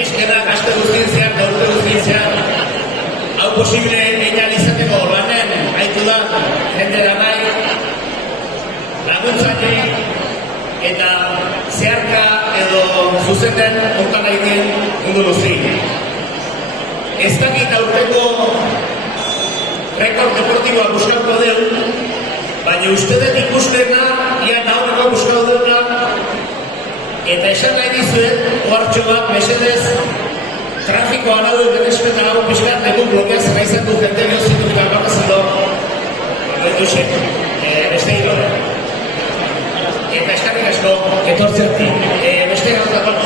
Agizkera gazte guztien zehar, da urte guztien zehar, hau posible egin izateko lanen, haitu da, jende da nahi, laguntzaile eta zeharka edo zuzenden hortan egiten mundu guzti. Ez dakit aurteko rekord deportiboa buskatuko deu, baina uste dut ikustena, ia naureko buskatu dutena, eta esan nahi dizuet, ohartxo bat, mesedez, trafikoa anadu eta espeta hau pixkat dugu blokeaz eta izan du jente gehozitu eta bakazalo, duzen, beste hilo. Eta eskarrik asko, etortzerti, beste gauza bat.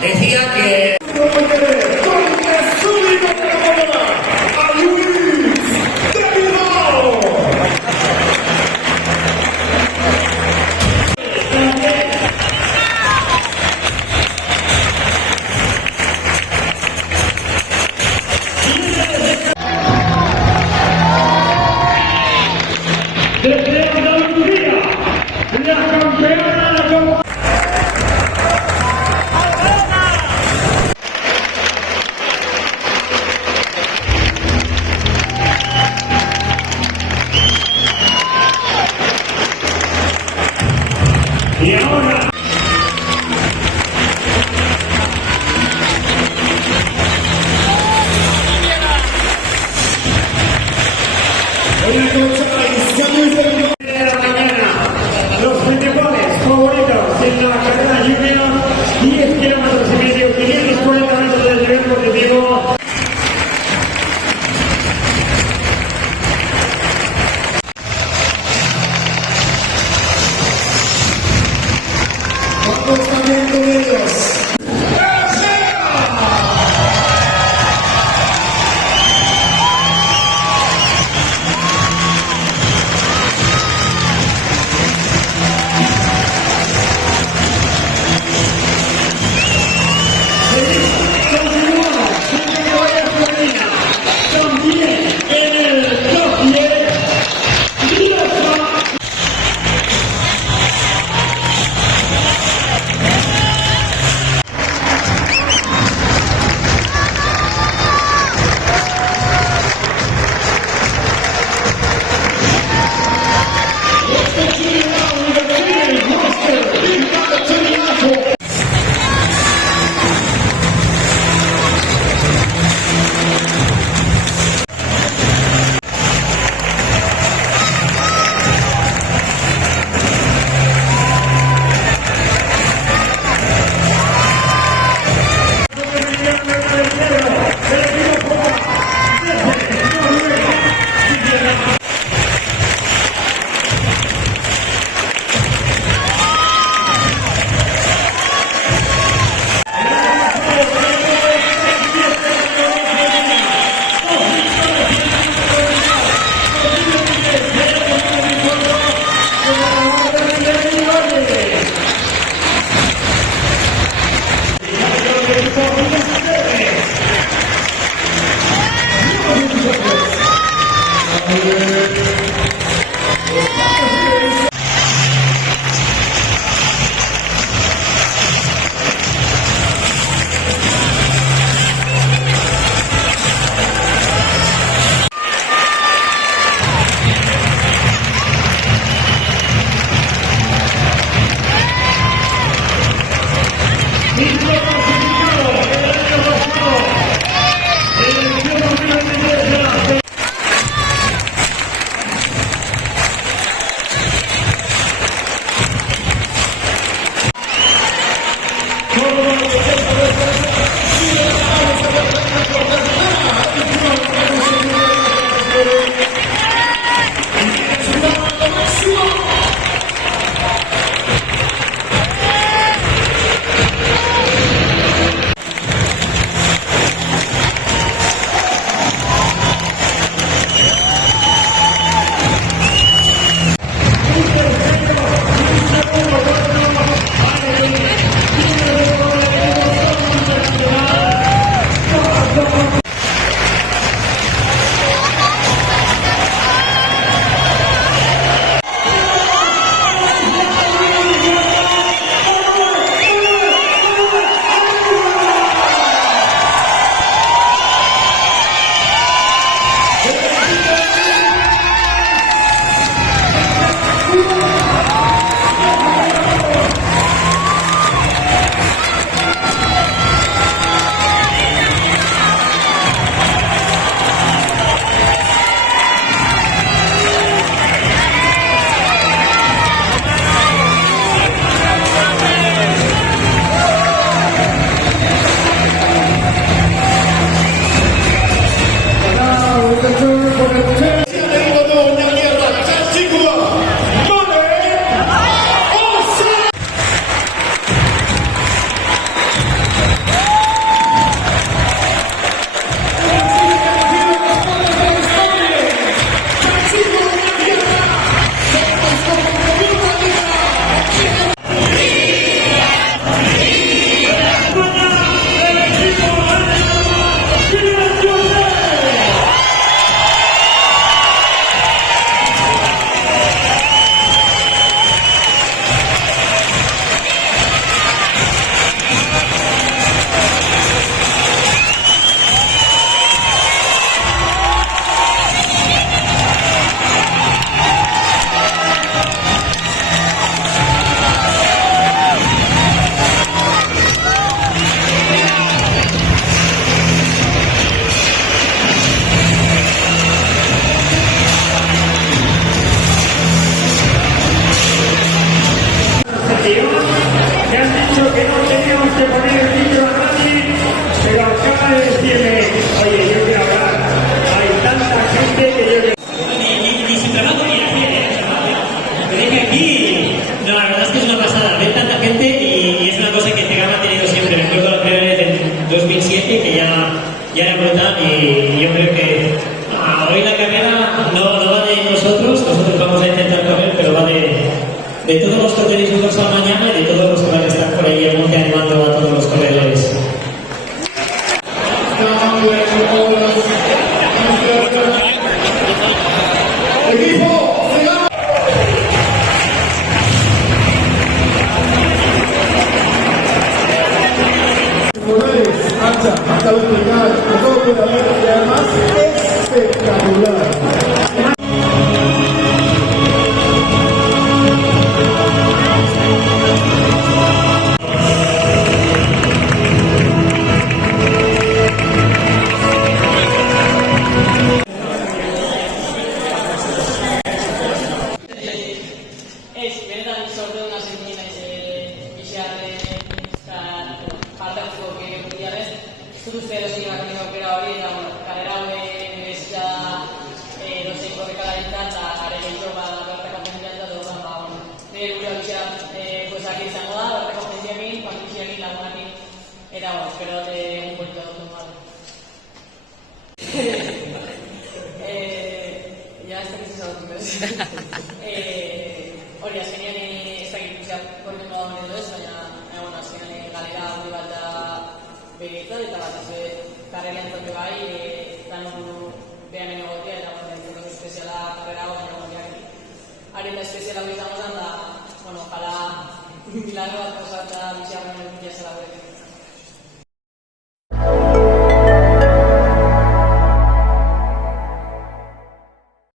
Decía que... Y ahora... Una cosa de la mañana, los principales favoritos en la carrera junior, 10 kilómetros y medio, 540 metros del nivel deportivo. Vamos también con ellos. 2007, que ya era brutal, y yo creo que hoy la carrera no va de nosotros vamos a intentar correr, pero va de todos los que tenéis vosotros mañana y de todos los que van a estar por ahí en monte animando a todos los corredores. Acaba de explicar que todo puede haber y además espectacular. Benetan sorprenduna zen pixearen partatzeko diarez. Ez dut uste edozein bakotik aukera hori, eta karrera hori bezia edozein korrekalarentzat, eta gare gehiago bertako pendientzat, nire gure bizia aquí izango da, bertako pendiakin, pandizioakin, lagunakin, eta espero un poquito de tomar. Ya esto que se sabe tu vez. Hori, azkenean ez dakit pixak korriko da honen duz, baina azkenean galera hori bat da begitu, eta bat karrera entzote bai, eta non behan egotia, eta entzun espeziala karrera hori egotiak. Haren da espeziala hori izango zen, da, jala, milagro bat pasatzen da, bitxarren egotia zela horretik.